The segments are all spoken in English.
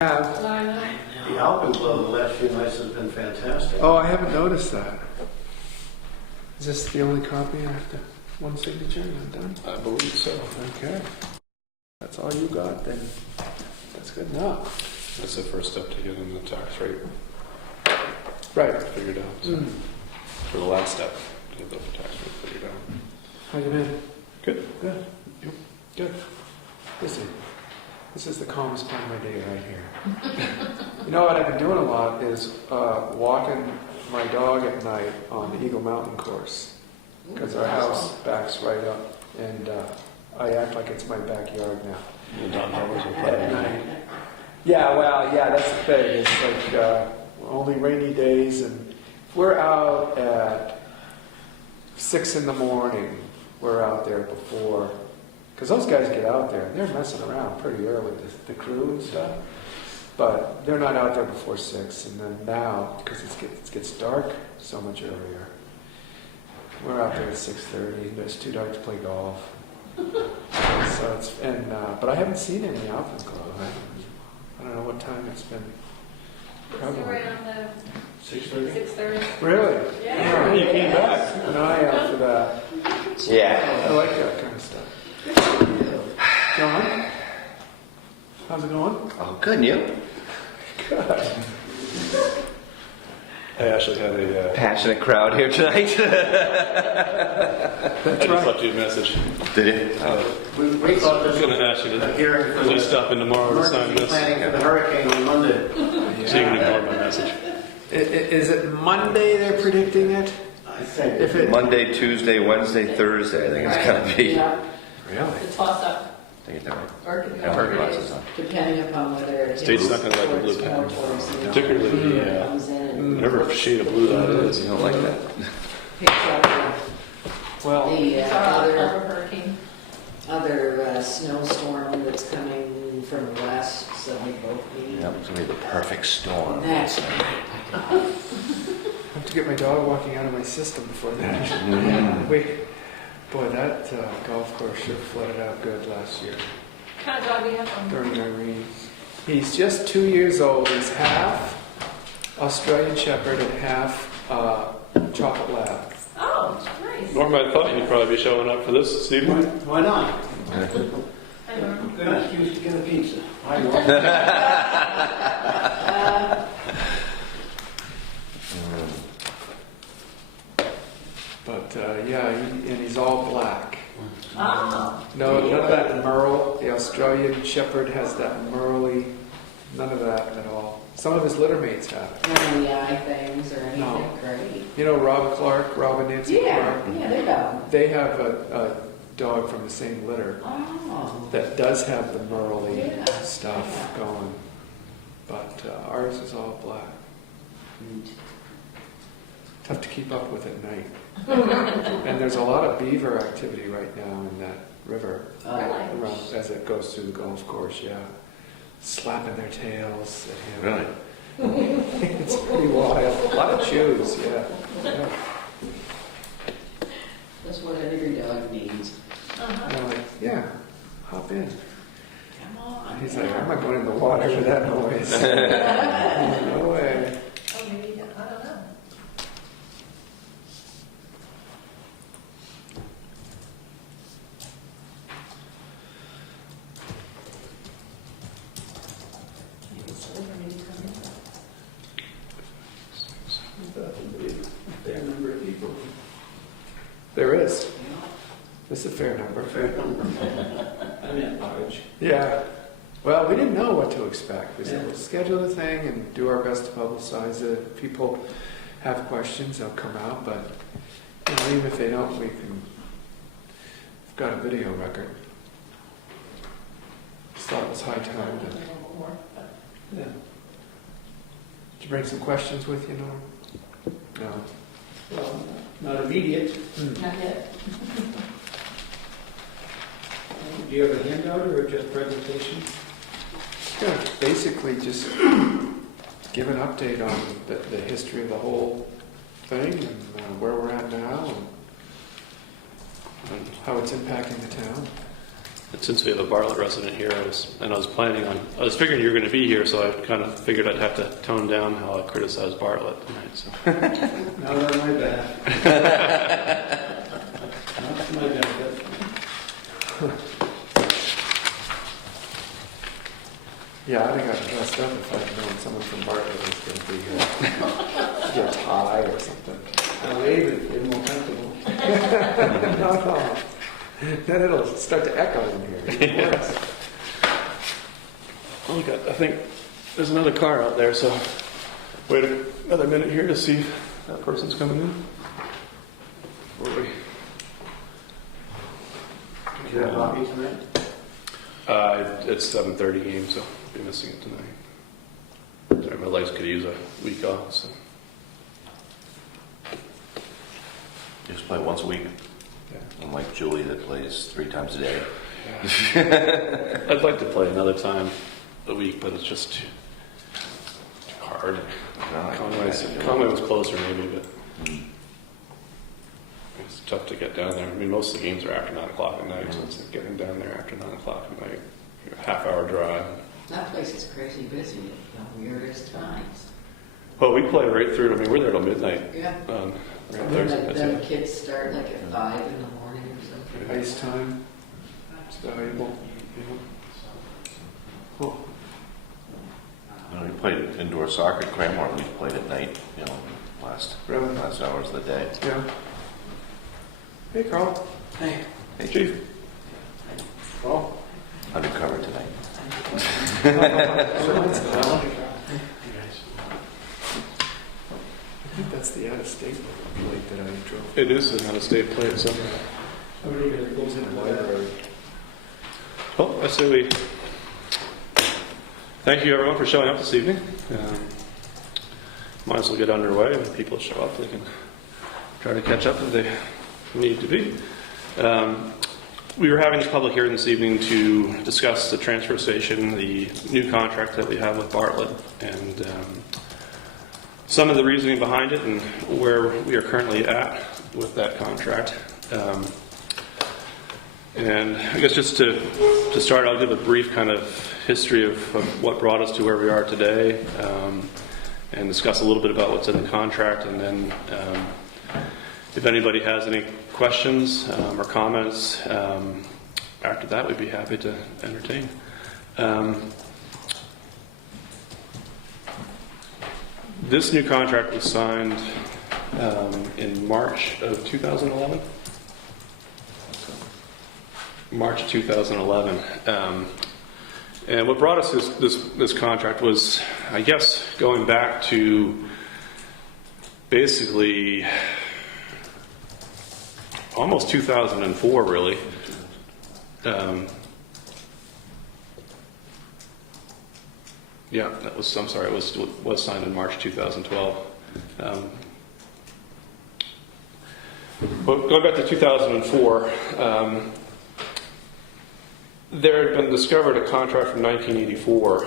have. The alpenglow the last few nights has been fantastic. Oh, I haven't noticed that. Is this the only copy I have to, one signature and I'm done? I believe so. Okay. That's all you got then. That's good enough. That's the first step to getting the tax rate Right. figured out. So for the last step, to get the tax rate figured out. How you been? Good. Good. Good. This is the calmest part of my day right here. You know what I've been doing a lot is walking my dog at night on the Eagle Mountain course because our house backs right up, and I act like it's my backyard now. The dog hours are At fun. night. Yeah, well, yeah, that's the thing. It's like only rainy days, and we're out at 6 in the morning. We're out there before, because those guys get out there and they're messing around pretty early, the crew and stuff. But they're not out there before 6, and then now, because it gets dark so much earlier, we're out there at 6:30. It's too dark to play golf. So it's but I haven't seen any alpenglow. I don't know what time it's been. It's Probably. around 6:30? 6:30. Really? Yeah. You came back. Keep an eye out for that. Yeah. I like that kind of stuff. John, how's it going? Oh, good. And you? Good. I actually had a. Passionate crowd here tonight. I just left you a message. Did you? We thought I this was going was to ask you a to hearing for just the stop in tomorrow to sign emergency this. planning for the hurricane on Monday. So you can ignore my message. Is it Monday they're predicting it? I think. If it Monday, Tuesday, Wednesday, Thursday. I think it's going to be. Yeah, really? The toss up. I think it's that right. or I've heard lots of stuff. depending upon whether it State's hits not gonna like a blue towards- pen. more towards the- Particularly comes in and whatever shade of blue that is. You don't like that? picks up Well, the It's our other hurricane. snowstorm that's coming from the west, so they both meet. That was going to be the perfect storm. That's I have to get my dog walking out of my system before that. Boy, that golf course sure flooded out good last year What kind of dog do you have? during Irene. He's just 2 years old. He's half Australian Shepherd and half Chocolate Lab. Oh, nice. Norm, I thought you'd probably be showing up for this evening. Why not? I don't know. Good excuse to get a pizza. I know. But and he's all black. Oh. No, none of that merle. The Australian Shepherd has that merly, none of that at all. Some of his litter mates have it. None of the eye things or anything, No. great. You know Rob and Nancy Yeah, Clark? yeah, they got them. They have a dog from the same litter Oh, that does have the merly Yeah. stuff Yeah. going. But ours is all black. Tough to keep up with at night. And there's a lot of beaver activity right now in that river around, as it goes through the golf course, yeah. Slapping their tails at him. Really? It's pretty wild. A lot of chews, yeah. Yeah. that's what every dog needs. Uh-huh. And I'm like, yeah, hop in. Come on. He's like, I'm not going in the water with that noise. No way. Oh, maybe, I don't know. Fair number of people. There is. It's a fair number. Fair number. I mean, large. Yeah. Well, we didn't know what to expect. We said, we'll schedule the thing and do our best to publicize it. If people have questions, they'll come out. But even if they don't, we've got a video record. Just thought it was high time. Yeah. Did you bring some questions with you, Norm? No. Well, not immediate. Not yet. Do you have a handout or just presentation? Yeah, basically just give an update on the history of the whole thing and where we're at now and how it's impacting the town. since we have a Bartlett resident here, I was figuring you were going to be here, so I kind of figured I'd have to tone down how I criticized Bartlett tonight. So. Not on my back. Not to my benefit. Yeah, I think I'd dressed up if I'd known someone from Bartlett was going to be here. Get a tie or something. I'll wave it, get more comfortable. No. Then it'll start to echo in here. Yes. Oh, I think there's another car out there, so wait another minute here to see if that person's coming in. Before we- Do you have coffee tonight? It's 7:30 game, so I'll be missing it tonight. Sorry, my legs could use a week off. So. Just play once a week. Yeah. Unlike Julie that plays 3 times a day. I'd like to play another time a week, but it's just too hard. Conway was closer maybe, but it's tough to get down there. I mean, most of the games are after 9 o'clock at night, so it's like getting down there after 9 o'clock at night. A half-hour drive. That place is crazy busy at the weirdest times. Well, we play right through. I mean, we're there till midnight. Yeah. Right And there, then that's the it. kids start like at 5 in the morning or something. Ice time. It's valuable. Cool. We played indoor soccer at Cranmore. We played at night, last hours of the day. Yeah. Hey, Carl. Hey. Hey, Chief. Well, Undercover tonight. I think that's the out-of-state plate that I drove. It is an out-of-state plate, so. Somebody goes in the library. Well, I say we thank you everyone for showing up this evening. Might as well get underway. When people show up, they can try to catch up if they need to be. We were having this public hearing this evening to discuss the transfer station, the new contract that we have with Bartlett, and some of the reasoning behind it and where we are currently at with that contract. And I guess just to start, I'll give a brief kind of history of what brought us to where we are today, and discuss a little bit about what's in the contract, and then if anybody has any questions or comments, after that we'd be happy to entertain. This new contract was signed in March of 2011. March 2011. And what brought us this contract was, I guess, going back to basically almost 2004, really. Yeah, that was. I'm sorry, it was signed in March 2012. But going back to 2004. There had been discovered a contract from 1984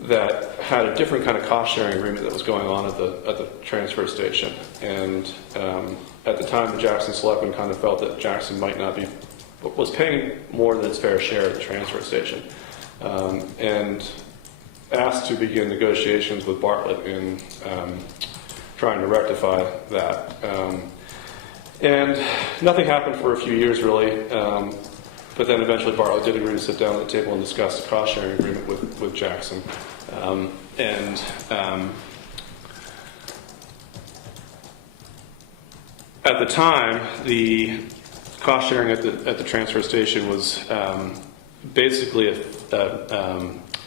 that had a different kind of cost-sharing agreement that was going on at the transfer station. And at the time, the Jackson Selectmen kind of felt that Jackson was paying more than its fair share at the transfer station, and asked to begin negotiations with Bartlett in trying to rectify that. And nothing happened for a few years, really. But then eventually Bartlett did agree to sit down at the table and discuss the cost-sharing agreement with Jackson. At the time, the cost-sharing at the transfer station was basically a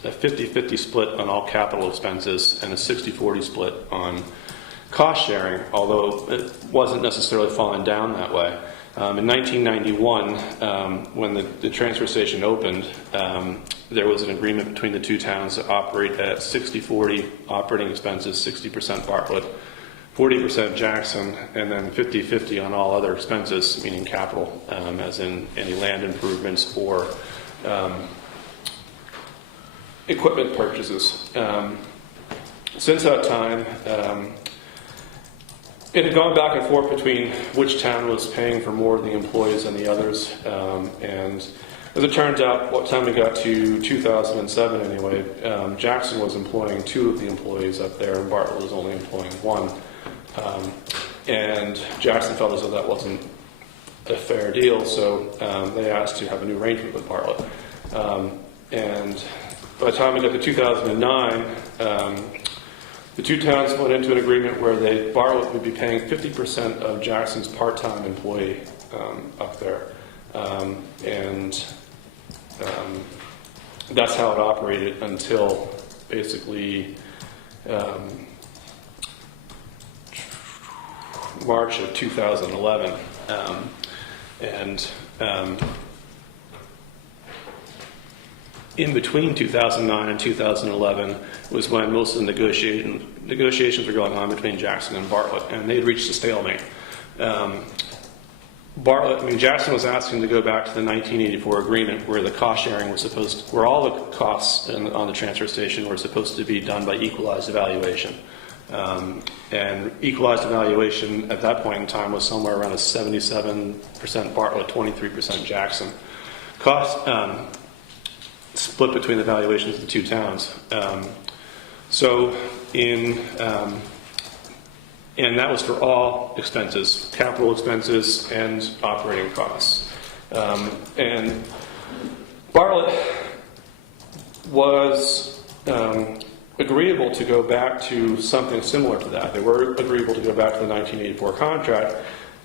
50-50 split on all capital expenses and a 60-40 split on cost-sharing, although it wasn't necessarily falling down that way. In 1991, when the transfer station opened, there was an agreement between the two towns to operate at 60-40 operating expenses, 60% Bartlett, 40% Jackson, and then 50-50 on all other expenses, meaning capital, as in any land improvements or equipment purchases. Since that time, it had gone back and forth between which town was paying for more of the employees than the others. And as it turns out, what time we got to 2007 anyway, Jackson was employing 2 of the employees up there, and Bartlett was only employing 1. And Jackson felt as though that wasn't a fair deal, so they asked to have a new arrangement with Bartlett. And by the time we got to 2009, the 2 towns went into an agreement where Bartlett would be paying 50% of Jackson's part-time employee up there. And that's how it operated until basically March of 2011. In between 2009 and 2011 was when most of the negotiations were going on between Jackson and Bartlett, and they had reached a stalemate. Jackson was asking to go back to the 1984 agreement where the cost sharing was where all the costs on the transfer station were supposed to be done by equalized evaluation. And equalized evaluation at that point in time was somewhere around a 77% Bartlett, 23% Jackson. Cost split between the valuations of the 2 towns. And that was for all expenses, capital expenses and operating costs. And Bartlett was agreeable to go back to something similar to that. They were agreeable to go back to the 1984 contract,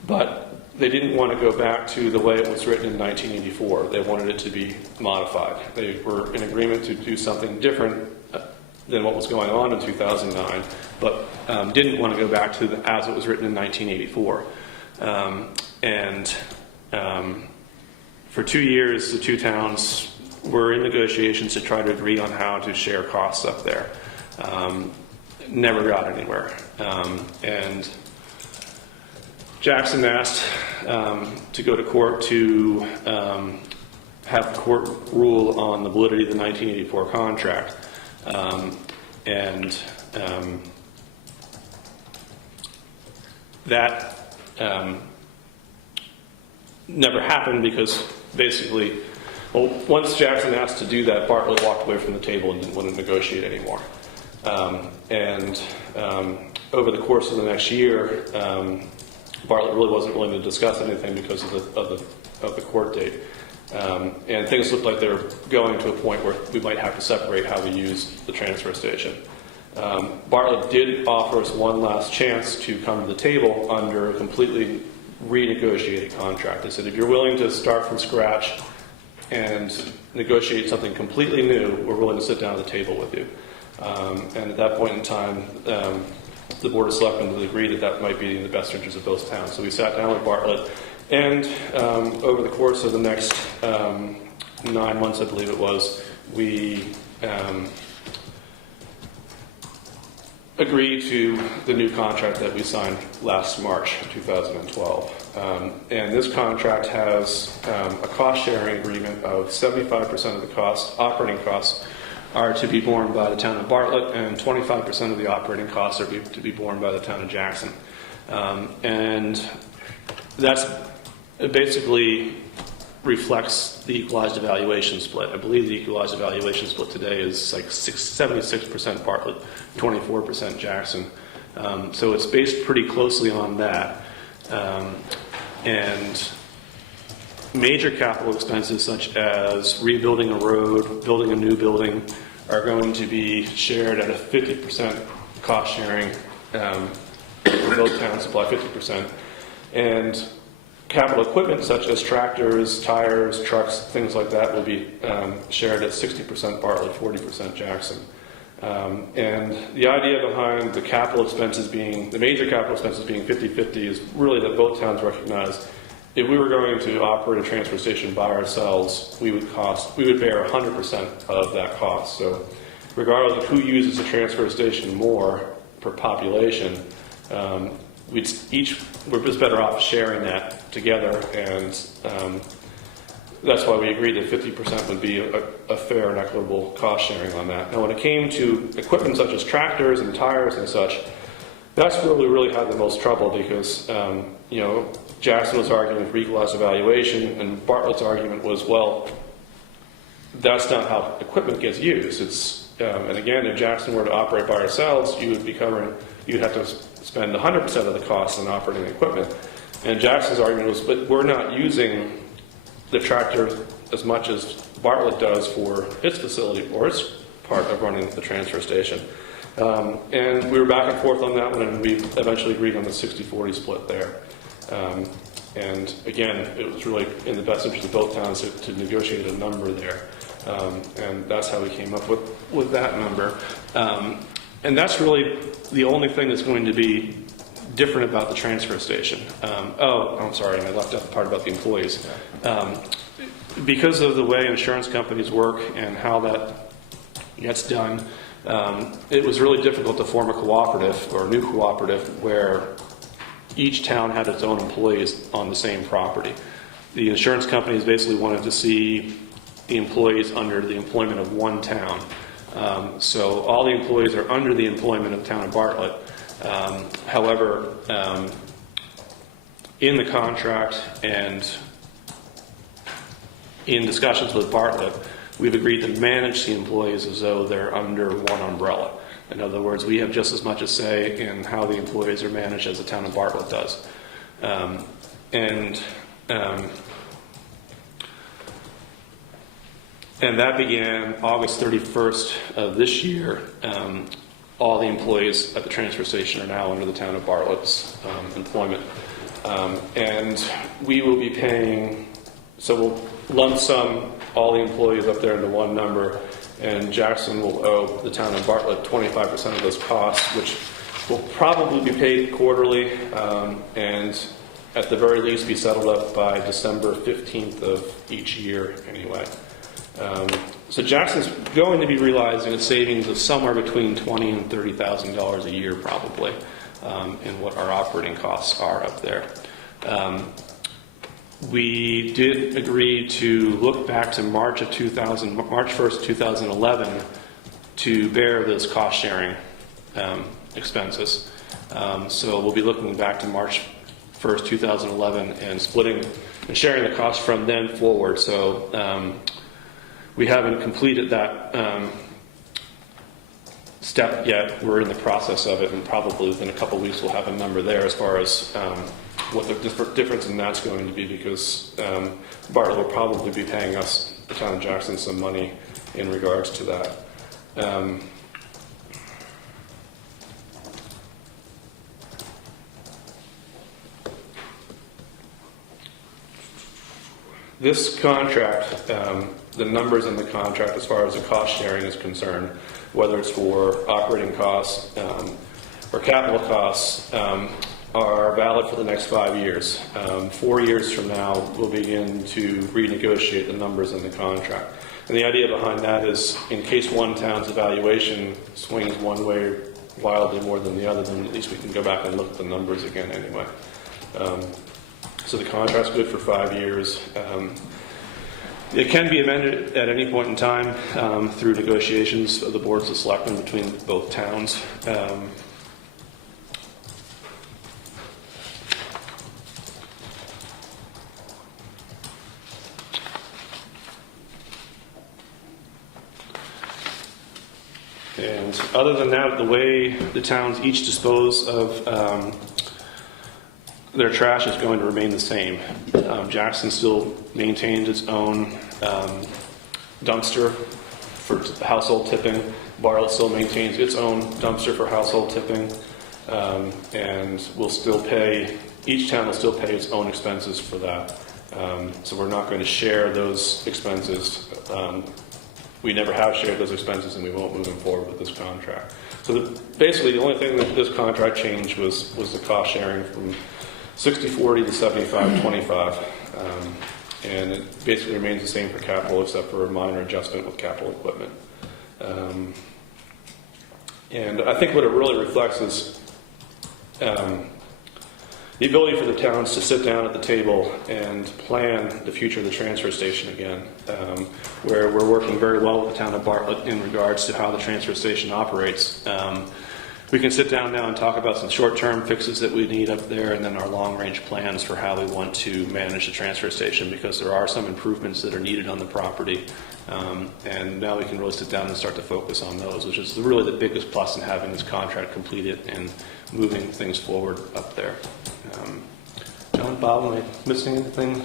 but they didn't want to go back to the way it was written in 1984. They wanted it to be modified. They were in agreement to do something different than what was going on in 2009, but didn't want to go back to as it was written in 1984. For 2 years, the 2 towns were in negotiations to try to agree on how to share costs up there. Never got anywhere. And Jackson asked to go to court to have the court rule on the validity of the 1984 contract. That never happened because basically, once Jackson asked to do that, Bartlett walked away from the table and didn't want to negotiate anymore. Over the course of the next year, Bartlett really wasn't willing to discuss anything because of the court date. And things looked like they were going to a point where we might have to separate how we use the transfer station. Bartlett did offer us one last chance to come to the table under a completely renegotiated contract. They said, if you're willing to start from scratch and negotiate something completely new, we're willing to sit down at the table with you. And at that point in time, the Board of Selectmen would agree that that might be in the best interest of both towns. So we sat down with Bartlett, and over the course of the next 9 months, I believe it was, we agreed to the new contract that we signed last March 2012. And this contract has a cost-sharing agreement of 75% of the costs, operating costs, are to be borne by the town of Bartlett, and 25% of the operating costs are to be borne by the town of Jackson. And that's basically reflects the equalized evaluation split. I believe the equalized evaluation split today is like 76% Bartlett, 24% Jackson. So it's based pretty closely on that. And major capital expenses such as rebuilding a road, building a new building, are going to be shared at a 50% cost sharing. Both towns supply 50%. And capital equipment such as tractors, tires, trucks, things like that will be shared at 60% Bartlett, 40% Jackson. And the idea behind the capital expenses being, the major capital expenses being 50-50 is really that both towns recognize if we were going to operate a transfer station by ourselves, we would bear 100% of that cost. So regardless of who uses the transfer station more per population, we're just better off sharing that together, and that's why we agreed that 50% would be a fair and equitable cost sharing on that. Now, when it came to equipment such as tractors and tires and such, That's where we really had the most trouble because, Jackson was arguing for equalized evaluation, and Bartlett's argument was, well, that's not how equipment gets used. And again, if Jackson were to operate by ourselves, you'd have to spend 100% of the cost on operating the equipment. And Jackson's argument was, but we're not using the tractor as much as Bartlett does for its facility, or its part of running the transfer station. And we were back and forth on that one, and we eventually agreed on the 60-40 split there. And again, it was really in the best interest of both towns to negotiate a number there. And that's how we came up with that number. And that's really the only thing that's going to be different about the transfer station. I'm sorry, I left out the part about the employees. Because of the way insurance companies work and how that gets done, it was really difficult to form a cooperative or a new cooperative where each town had its own employees on the same property. The insurance companies basically wanted to see the employees under the employment of one town. So all the employees are under the employment of the town of Bartlett. However, in the contract and in discussions with Bartlett, we've agreed to manage the employees as though they're under one umbrella. In other words, we have just as much a say in how the employees are managed as the town of Bartlett does. And that began August 31st of this year. All the employees at the transfer station are now under the town of Bartlett's employment. And we will be paying, so we'll lump sum all the employees up there into one number, and Jackson will owe the town of Bartlett 25% of those costs, which will probably be paid quarterly, and at the very least be settled up by December 15th of each year anyway. So Jackson's going to be realizing a savings of somewhere between $20,000 and $30,000 a year probably in what our operating costs are up there. We did agree to look back to March 1st, 2011 to bear those cost sharing expenses. So we'll be looking back to March 1st, 2011 and splitting and sharing the cost from then forward. So we haven't completed that step yet. We're in the process of it, and probably within a couple of weeks we'll have a number there as far as what the difference in that's going to be, because Bartlett will probably be paying us, the town of Jackson, some money in regards to that. This contract, the numbers in the contract as far as the cost sharing is concerned, whether it's for operating costs or capital costs, are valid for the next 5 years. 4 years from now, we'll begin to renegotiate the numbers in the contract. And the idea behind that is, in case one town's evaluation swings one way wildly more than the other, then at least we can go back and look at the numbers again anyway. So the contract's good for 5 years. It can be amended at any point in time through negotiations of the boards of selectmen between both towns. And other than that, the way the towns each dispose of their trash is going to remain the same. Jackson still maintains its own dumpster for household tipping. Bartlett still maintains its own dumpster for household tipping. And we'll still pay, each town will still pay its own expenses for that. So we're not going to share those expenses. We never have shared those expenses, and we won't moving forward with this contract. So basically, the only thing that this contract changed was the cost sharing from 60-40 to 75-25. And it basically remains the same for capital, except for a minor adjustment with capital equipment. And I think what it really reflects is the ability for the towns to sit down at the table and plan the future of the transfer station again, where we're working very well with the town of Bartlett in regards to how the transfer station operates. we can sit down now and talk about some short-term fixes that we need up there, and then our long-range plans for how we want to manage the transfer station, because there are some improvements that are needed on the property. And now we can really sit down and start to focus on those, which is really the biggest plus in having this contract completed and moving things forward up there. John, Bob, am I missing anything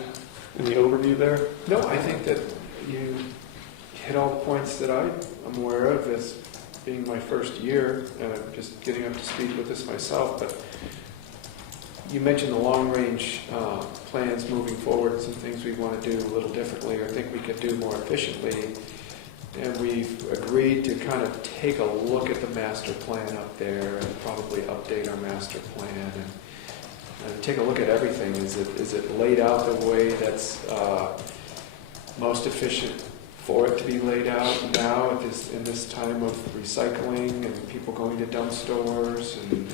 in the overview there? No, I think that you hit all the points that I'm aware of as being my first year, just getting up to speed with this myself. But you mentioned the long-range plans moving forward and some things we want to do a little differently or think we could do more efficiently. And we've agreed to kind of take a look at the master plan up there and probably update our master plan and take a look at everything. Is it laid out the way that's most efficient for it to be laid out now in this time of recycling and people going to dump stores and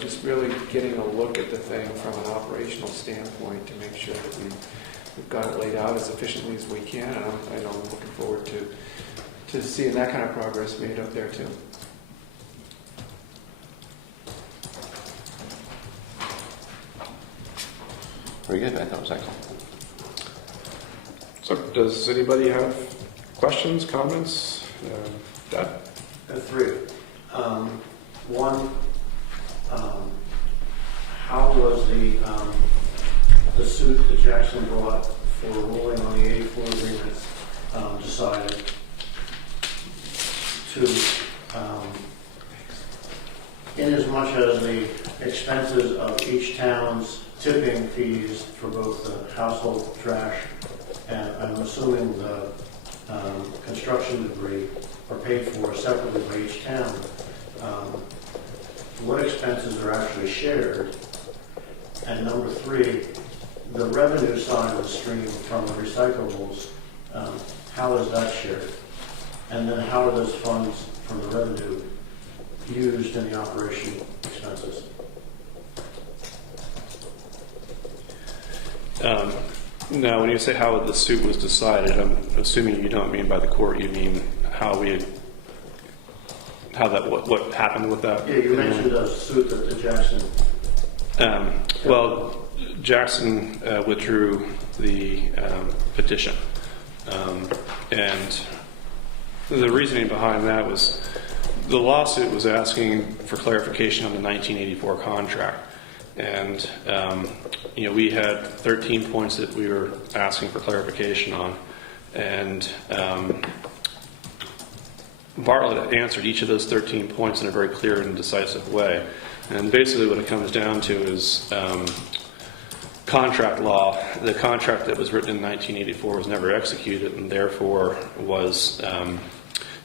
just really getting a look at the thing from an operational standpoint to make sure that we've got it laid out as efficiently as we can. And I'm looking forward to seeing that kind of progress made up there too. Very good, I thought it was excellent. So does anybody have questions, comments? Dad? And three. One, how was the suit that Jackson brought for ruling on the 84 agreements decided? Two, in as much as the expenses of each town's tipping fees for both the household trash and I'm assuming the construction debris are paid for separately by each town, what expenses are actually shared? And number three, the revenue side of the stream from the recyclables, how is that shared? And then how are those funds from the revenue used in the operation expenses? Now, when you say how the suit was decided, I'm assuming you don't mean by the court, you mean what happened with that? Yeah, you mentioned a suit that the Jackson... Well, Jackson withdrew the petition. And the reasoning behind that was the lawsuit was asking for clarification on the 1984 contract. And, we had 13 points that we were asking for clarification on. And Bartlett answered each of those 13 points in a very clear and decisive way. And basically what it comes down to is contract law. The contract that was written in 1984 was never executed, and therefore was the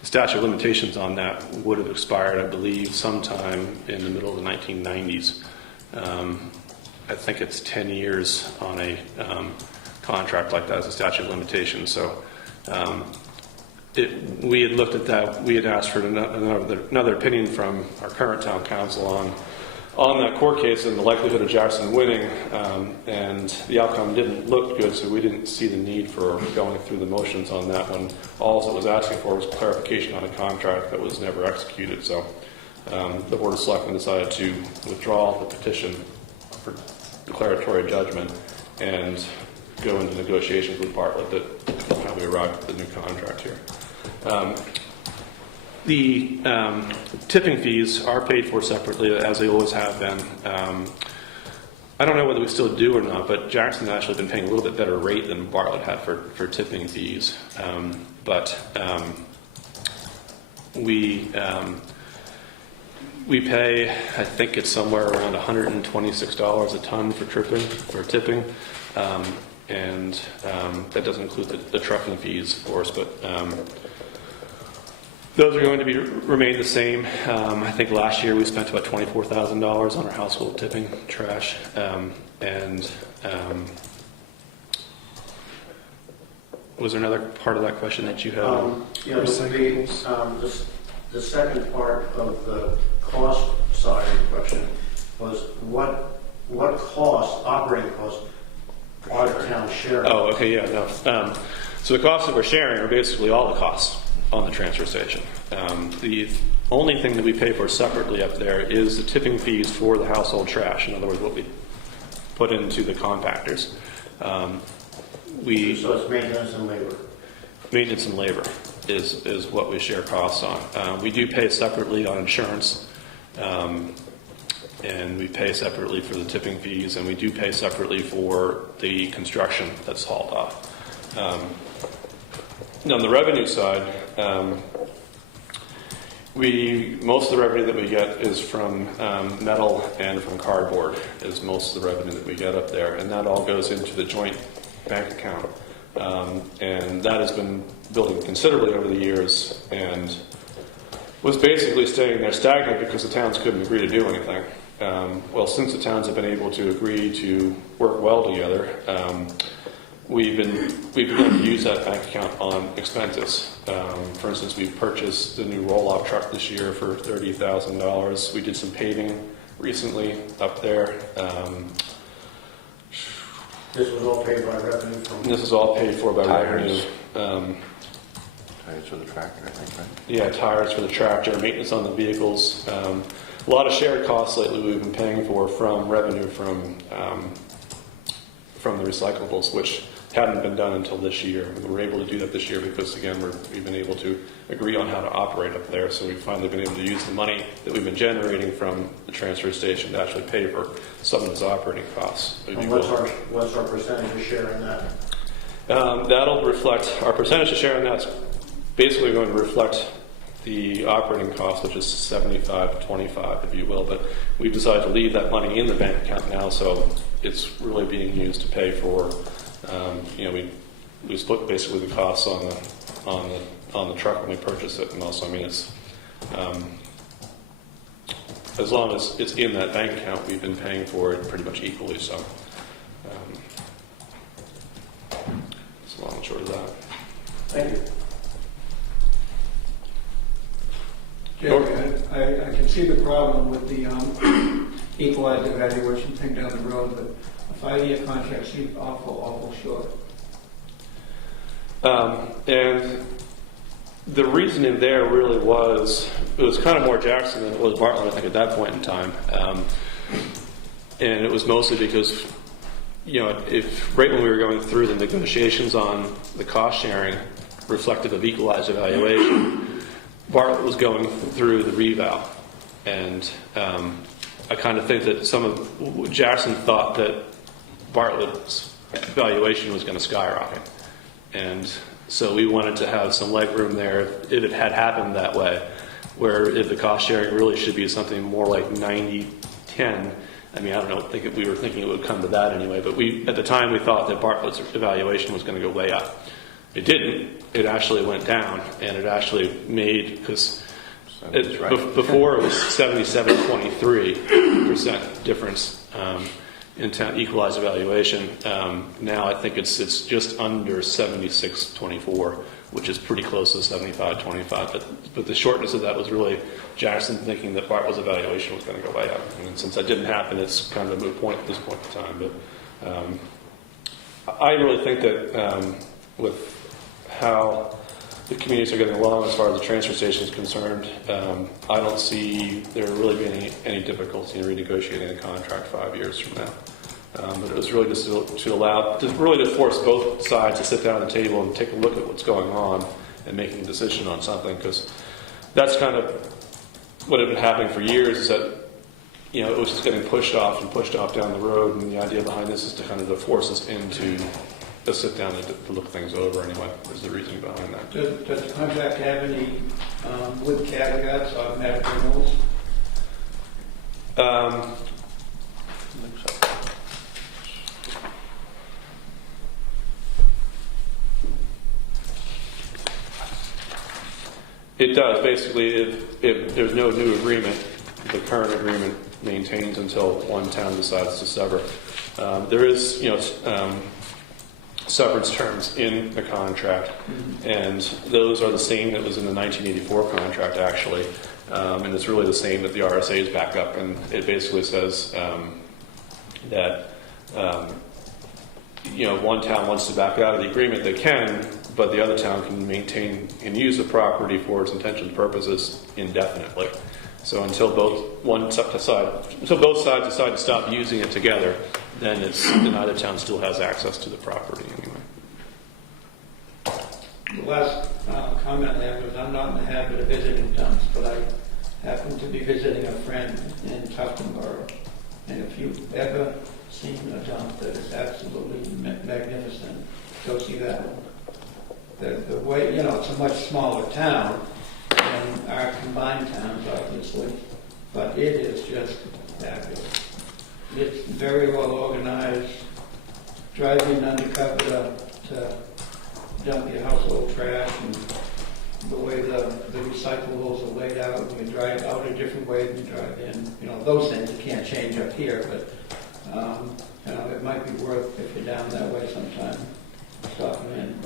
statute of limitations on that would have expired, I believe, sometime in the middle of the 1990s. I think it's 10 years on a contract like that as a statute of limitations. So we had looked at that. We had asked for another opinion from our current town council on that court case and the likelihood of Jackson winning, and the outcome didn't look good, so we didn't see the need for going through the motions on that one. All it was asking for was clarification on a contract that was never executed. So the Board of Selectmen decided to withdraw the petition for declaratory judgment and go into negotiations with Bartlett that how we arrived at the new contract here. The tipping fees are paid for separately, as they always have been. I don't know whether we still do or not, but Jackson has actually been paying a little bit better rate than Bartlett had for tipping fees. We pay, I think it's somewhere around $126 a ton for tipping, and that doesn't include the trucking fees, of course, but those are going to remain the same. I think last year we spent about $24,000 on our household tipping trash, was there another part of that question that you had? The second part of the cost side of the question was what operating costs are the town sharing? Oh, okay, yeah, no. So the costs that we're sharing are basically all the costs. on the transfer station. The only thing that we pay for separately up there is the tipping fees for the household trash. In other words, what we put into the compactors. So it's maintenance and labor. Maintenance and labor is what we share costs on. We do pay separately on insurance, and we pay separately for the tipping fees, and we do pay separately for the construction that's hauled off. Now, on the revenue side, most of the revenue that we get is from metal and from cardboard is most of the revenue that we get up there, and that all goes into the joint bank account. And that has been building considerably over the years and was basically staying there stagnant because the towns couldn't agree to do anything. Well, since the towns have been able to agree to work well together, we've been able to use that bank account on expenses. For instance, we purchased the new roll-off truck this year for $30,000. We did some paving recently up there. This was all paid by revenue from... This is all paid for by Tires. revenue. Tires for the tractor, I think, right? Yeah, tires for the tractor, maintenance on the vehicles. A lot of shared costs lately we've been paying for from revenue from the recyclables, which hadn't been done until this year. We were able to do that this year because, again, we've been able to agree on how to operate up there. So we've finally been able to use the money that we've been generating from the transfer station to actually pay for some of its operating costs. And what's our percentage of share in that? That'll reflect, our percentage of share in that's basically going to reflect the operating cost, which is 75-25, if you will. But we've decided to leave that money in the bank account now, so it's really being used to pay for. We split basically the costs on the truck when we purchase it, and also, I mean, it's as long as it's in that bank account, we've been paying for it pretty much equally. So, it's long and short of that. Thank you. Jerry, I can see the problem with the equalized evaluation thing down the road, but a 5-year contract seems awful short. And the reasoning there really was, it was kind of more Jackson than it was Bartlett, I think, at that point in time. And it was mostly because, if right when we were going through the negotiations on the cost sharing reflective of equalized evaluation, Bartlett was going through the reval. And I kind of think that Jackson thought that Bartlett's valuation was going to skyrocket. And so we wanted to have some leg room there if it had happened that way, where if the cost sharing really should be something more like 90-10. I mean, I don't know, we were thinking it would come to that anyway, but at the time we thought that Bartlett's evaluation was going to go way up. It didn't. It actually went down, and it actually made, because before it was 77-23% difference in equalized evaluation. Now I think it's just under 76-24, which is pretty close to 75-25. But the shortness of that was really Jackson thinking that Bartlett's evaluation was going to go way up. And since that didn't happen, it's kind of a moot point at this point in time. But I really think that with how the communities are getting along as far as the transfer station is concerned, I don't see there really being any difficulty in renegotiating a contract 5 years from now. But it was really just to force both sides to sit down at the table and take a look at what's going on and making a decision on something, because that's kind of what had been happening for years, is that it was just getting pushed off down the road, and the idea behind this is to kind of force us into a sit down and to look things over anyway, is the reasoning behind that. Does the contract have any wood caveats, automatic renewals? It does. Basically, if there's no new agreement, the current agreement maintains until one town decides to sever. There is, severance terms in the contract, and those are the same that was in the 1984 contract, actually. And it's really the same that the RSA's back up, and it basically says that one town wants to back out of the agreement, they can, but the other town can maintain and use the property for its intention purposes indefinitely. So until both sides decide to stop using it together, then either town still has access to the property anyway. The last comment I have was I'm not in the habit of visiting dumps, but I happen to be visiting a friend in Tuftonboro. And if you've ever seen a dump that is absolutely magnificent, go see that one. The way, it's a much smaller town than our combined towns, obviously, but it is just fabulous. It's very well organized. Drive in undercover to dump your household trash, and the way the recyclables are laid out, when you drive out a different way than you drive in. Those things you can't change up here, but it might be worth, if you're down that way sometime, stopping in.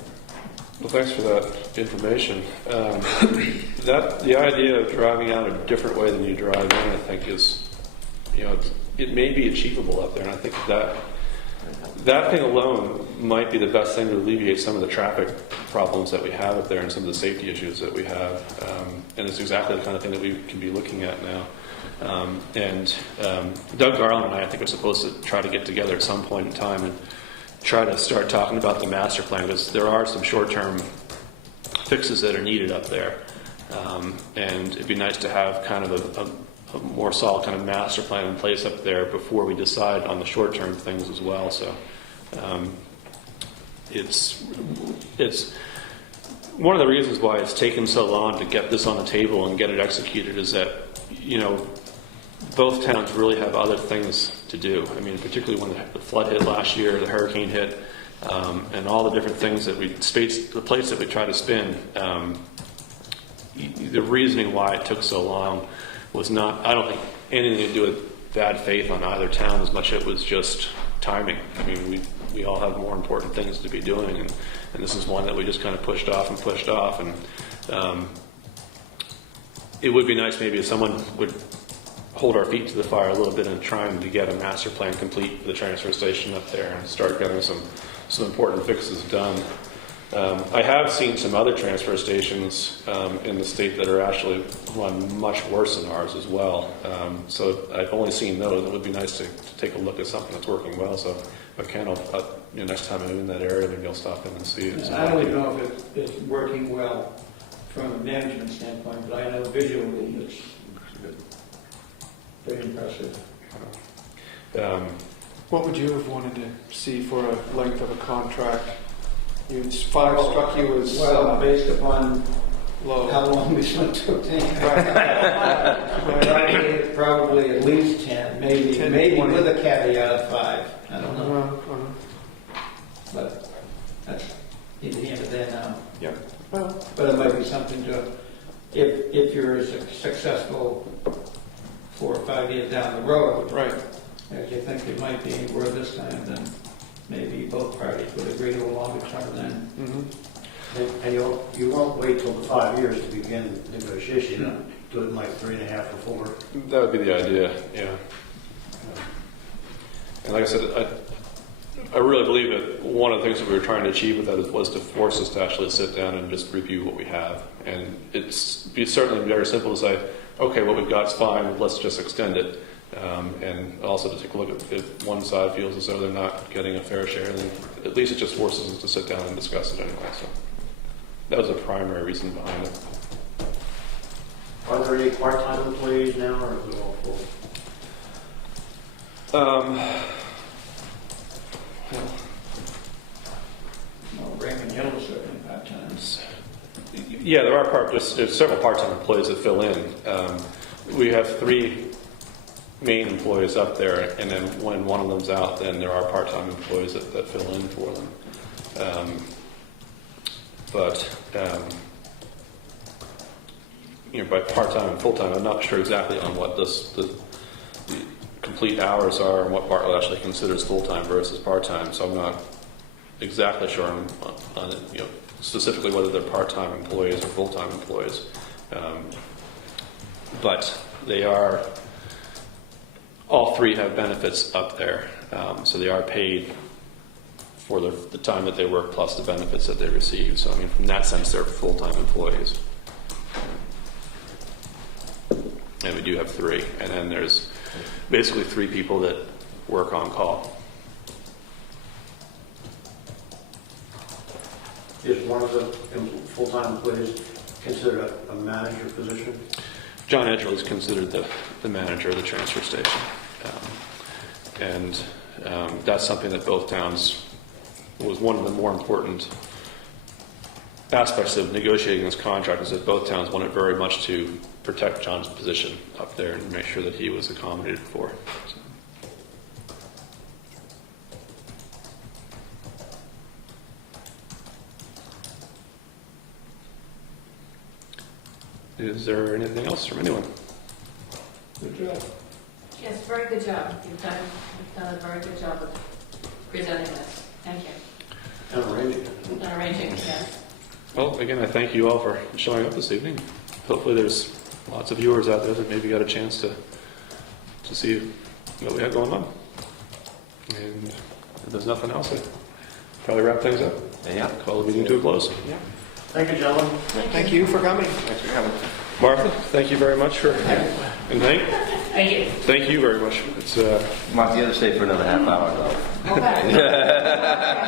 Well, thanks for that information. The idea of driving out a different way than you drive in, I think, is, it may be achievable up there, and I think that thing alone might be the best thing to alleviate some of the traffic problems that we have up there and some of the safety issues that we have. And it's exactly the kind of thing that we can be looking at now. Doug Garland and I think, are supposed to try to get together at some point in time and try to start talking about the master plan, because there are some short-term fixes that are needed up there. And it'd be nice to have kind of a more solid kind of master plan in place up there before we decide on the short-term things as well. So it's one of the reasons why it's taken so long to get this on the table and get it executed is that, both towns really have other things to do. I mean, particularly when the flood hit last year, the hurricane hit, and all the different things that the plates that we try to spin, the reasoning why it took so long was not, I don't think, anything to do with bad faith on either town as much as it was just timing. I mean, we all have more important things to be doing, and this is one that we just kind of pushed off, and it would be nice maybe if someone would hold our feet to the fire a little bit and trying to get a master plan complete for the transfer station up there and start getting some important fixes done. I have seen some other transfer stations in the state that are actually run much worse than ours as well. So I've only seen those. It would be nice to take a look at something that's working well. So if I can, next time I'm in that area, maybe I'll stop in and see it. I don't even know if it's working well from a management standpoint, but I know visually it's very impressive. What would you have wanted to see for a length of a contract? 5 struck you as well, based upon low. how long we spent to obtain. Probably at least 10, maybe 10, maybe 20. with a caveat of 5. I don't know, Uh-huh. but that's neither here nor there now. Yeah. Well, But it might be something to, if you're successful 4 or 5 years down the road, right. if you think it might be worth this time, then maybe both parties would agree to a longer term then. Mm-hmm. And you won't wait till the 5 years to begin negotiation. You do it in like 3.5 or 4. That would be the idea, yeah. And like I said, I really believe that one of the things that we were trying to achieve with that was to force us to actually sit down and just review what we have. And it's certainly very simple to say, okay, what we've got is fine, let's just extend it. And also to take a look at if one side feels as though they're not getting a fair share, then at least it just forces us to sit down and discuss it anyway. So that was the primary reason behind it. Are there any part-time employees now, or is it all full? Raymond Hill is certainly part-time. Yeah, there's several part-time employees that fill in. We have 3 main employees up there, and then when one of them's out, then there are part-time employees that fill in for them. By part-time and full-time, I'm not sure exactly on what the complete hours are and what Bartlett actually considers full-time versus part-time, so I'm not exactly sure on specifically whether they're part-time employees or full-time employees. But they are, all 3 have benefits up there, so they are paid for the time that they work plus the benefits that they receive. So I mean, from that sense, they're full-time employees. And we do have 3. And then there's basically 3 people that work on call. Is one of the full-time employees considered a manager position? John Edgell is considered the manager of the transfer station. That's something that both towns was one of the more important aspects of negotiating this contract, is that both towns wanted very much to protect John's position up there and make sure that he was accommodated for. So. Is there anything else from anyone? Good job. Yes, very good job. You've done a very good job of presenting this. Thank you. And arranging it. And arranging, yes. Well, again, I thank you all for showing up this evening. Hopefully there's lots of viewers out there that maybe got a chance to see what we had going on. And if there's nothing else, I'd probably wrap things up. Yeah. Call the meeting to a close. Thank you, gentlemen. Thank you for coming. Thanks for coming. Martha, thank you very much for, and Thank you. thank you very much. It's Mark, you have to stay for another half hour, though. Okay.